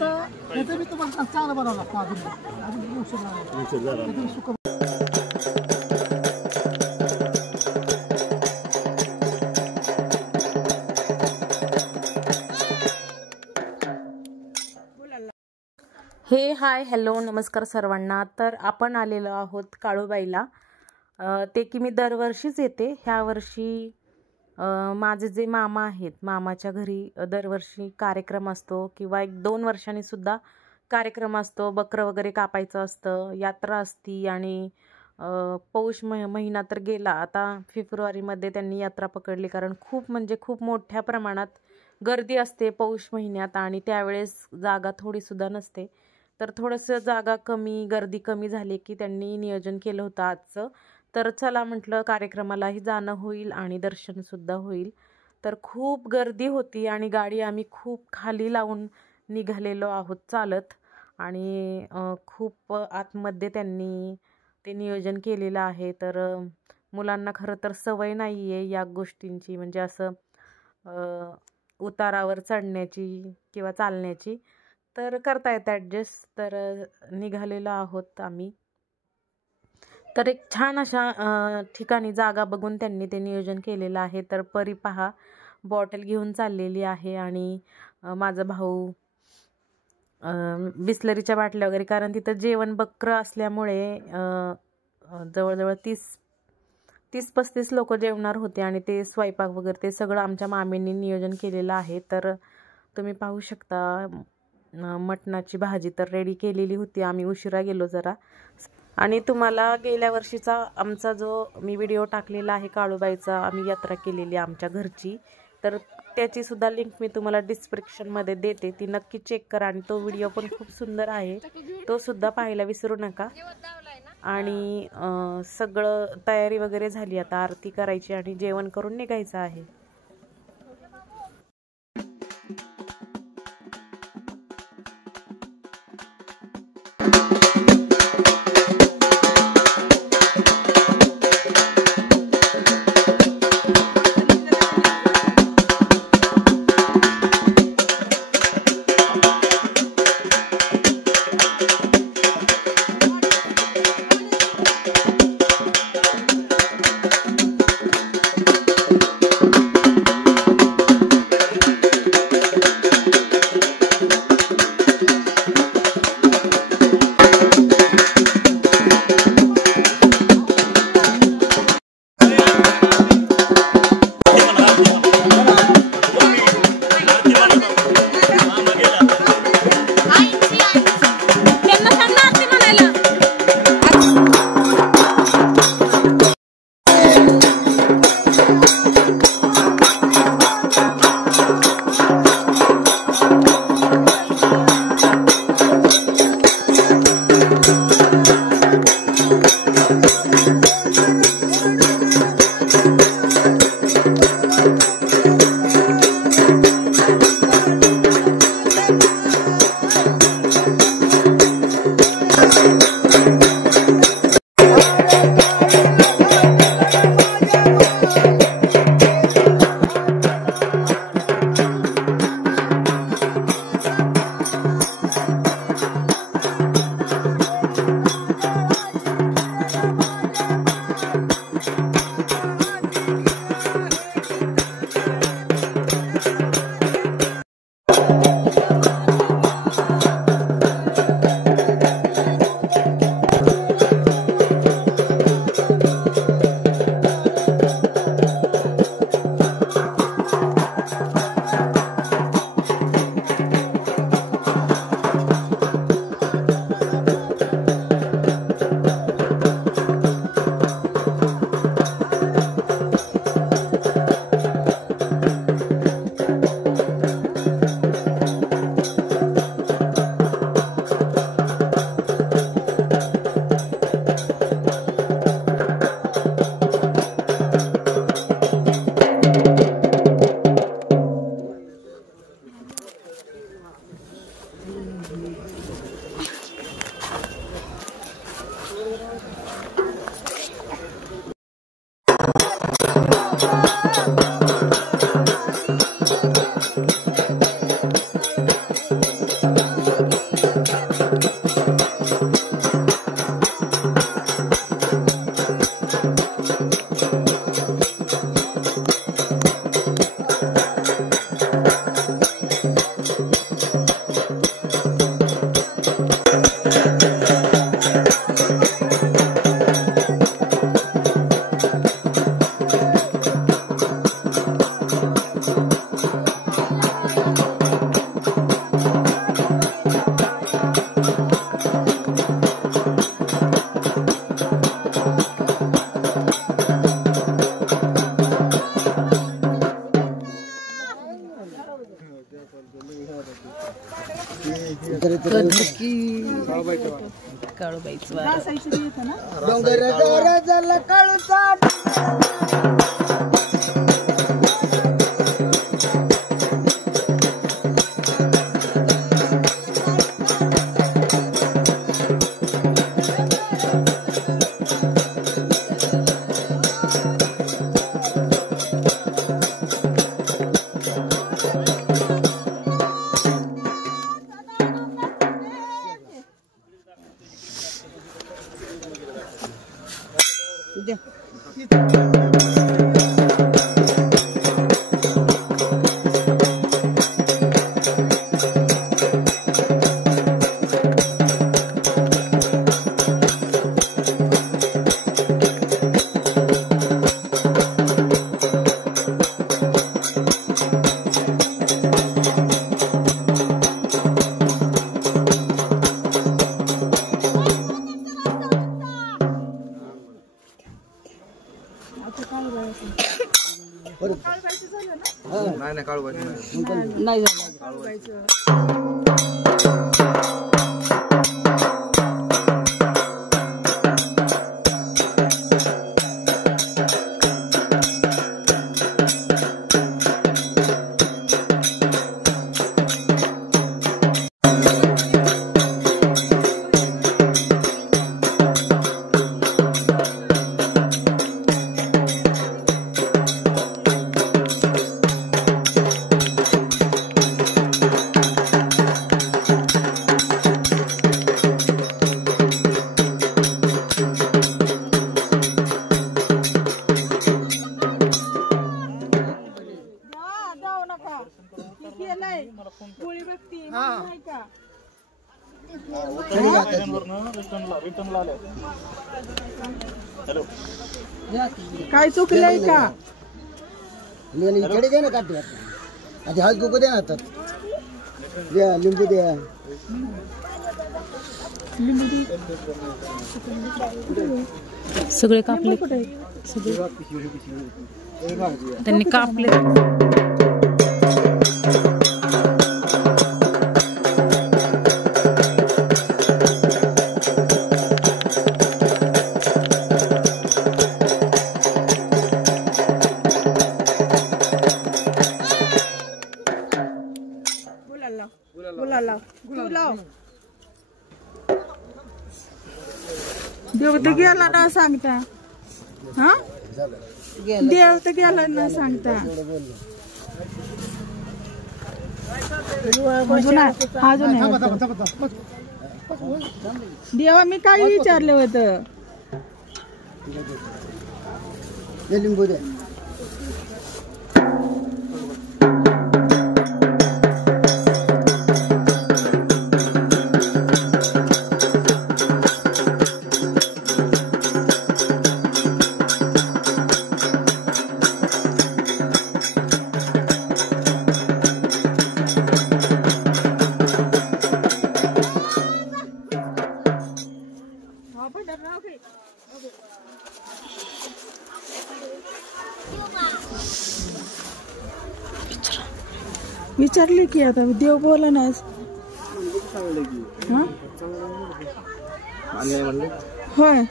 याचं मी तुम्हाला चांगलं बनावं लागतं अजून उशीर झाला. हे हाय हॅलो नमस्कार सर्वांना. तर आपण आलेलो आहोत काळूबाईला. ते की मी दरवर्षीच येते. ह्या वर्षी माझे जे मामा आहेत, मामाच्या घरी दरवर्षी कार्यक्रम असतो किंवा 1-2 वर्षांनी सुद्धा कार्यक्रम असतो. बकरं वगैरे कापायचं असतं, यात्रा असती आणि पौष महिना तर गेला. आता फेब्रुवारीमध्ये त्यांनी यात्रा पकडली, कारण खूप म्हणजे खूप मोठ्या प्रमाणात गर्दी असते पौष महिन्यात आणि त्यावेळेस जागा थोडीसुद्धा नसते. तर थोडंसं जागा कमी, गर्दी कमी झाली की त्यांनी नियोजन केलं होतं आजचं. तर चला म्हटलं कार्यक्रमालाही जाणं होईल आणि दर्शनसुद्धा होईल. तर खूप गर्दी होती आणि गाडी आम्ही खूप खाली लावून निघालेलो आहोत चालत. आणि खूप आतमध्ये त्यांनी ते नियोजन केलेलं आहे. तर मुलांना खरं तर सवय नाही आहे या गोष्टींची, म्हणजे असं उतारावर चढण्याची किंवा चालण्याची. तर करता येतं ॲडजस्ट. तर निघालेलो आहोत आम्ही. तर एक छान अशा ठिकाणी जागा बघून त्यांनी ते नियोजन केलेलं आहे. तर परी पहा बॉटल घेऊन चाललेली आहे आणि माझा भाऊ बिस्लरीच्या बाटल्या वगैरे, कारण तिथं जेवण बकरं असल्यामुळे जवळजवळ 30-35 लोक जेवणार होते आणि ते स्वयंपाक वगैरे ते सगळं आमच्या मामींनी नियोजन केलेलं आहे. तर तुम्ही पाहू शकता मटणाची भाजी तर रेडी केलेली होती. आम्ही उशिरा गेलो जरा. आणि तुम्हाला गेल्या वर्षीचा आमचा जो मी व्हिडिओ टाकलेला आहे काळूबाईचा, आम्ही यात्रा केलेली आमच्या घरची, तर त्याची सुद्धा लिंक मी तुम्हाला डिस्क्रिप्शनमध्ये देते. ती नक्की चेक करा आणि तो व्हिडिओ पण खूप सुंदर आहे, तो सुद्धा पाहायला विसरू नका. आणि सगळं तयारी वगैरे झाली, आता आरती करायची आणि जेवण करून निघायचं आहे. काळूबाईचं नाही काळूबाईचं नाही झालं. काय चुकलंय का? इकडे दे ना काढते आधी हात दुखू दे ना हातात द्या लिंबू द्या सगळे कापले त्यांनी कापले. देव तर गेला ना सांगता. हा देव तर गेला ना सांगता. देवा मी काय विचारलं होतं? लिंबू द्या. विचारले की आता देव बोला ना. होय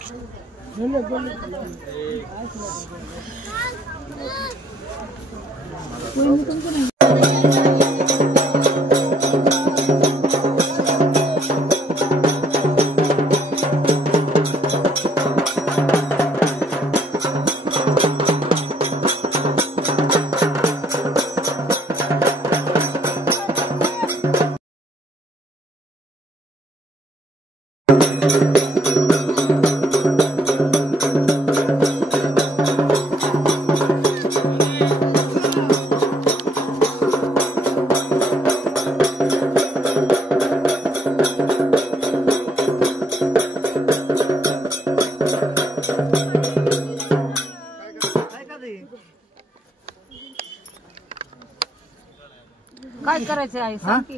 काय करायचं आहे सांग की.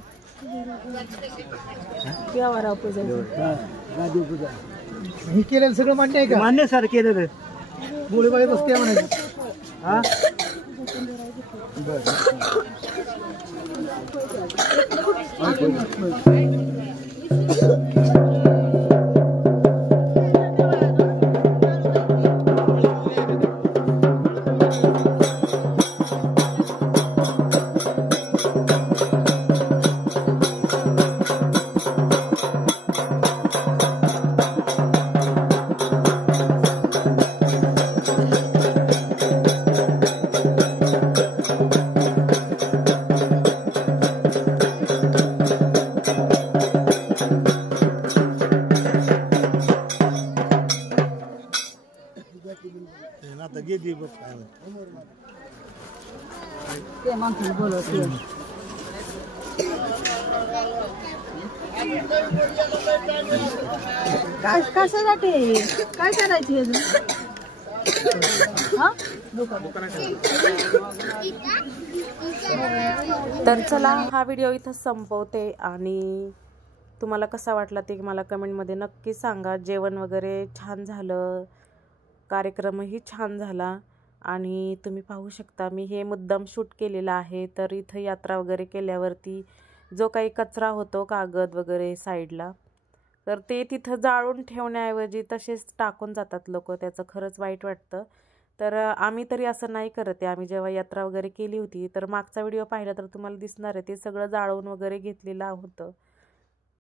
हे केलेलं सगळं मान्य आहे का? मान्य सर केलेलं गोळीबाई बसते म्हणायचं. हा ते माणसाने बोलवते. काय कशासाठी काय करायची अजून? हा? तर चला हा व्हिडिओ इथं संपवते आणि तुम्हाला कसा वाटला ते मला कमेंटमध्ये नक्की सांगा. जेवण वगैरे छान झालं, कार्यक्रमही छान झाला आणि तुम्ही पाहू शकता मी हे मुद्दाम शूट केलेलं आहे. तर इथं यात्रा वगैरे केल्यावरती जो काही कचरा होतो कागद वगैरे साईडला, तर ते तिथं जाळून ठेवण्याऐवजी तसेच टाकून जातात लोक. त्याचं खरंच वाईट वाटतं. तर आम्ही तरी असं नाही करत आहे. आम्ही जेव्हा यात्रा वगैरे केली होती तर मागचा व्हिडिओ पाहिला तर तुम्हाला दिसणार आहे ते सगळं जाळून वगैरे घेतलेलं होतं.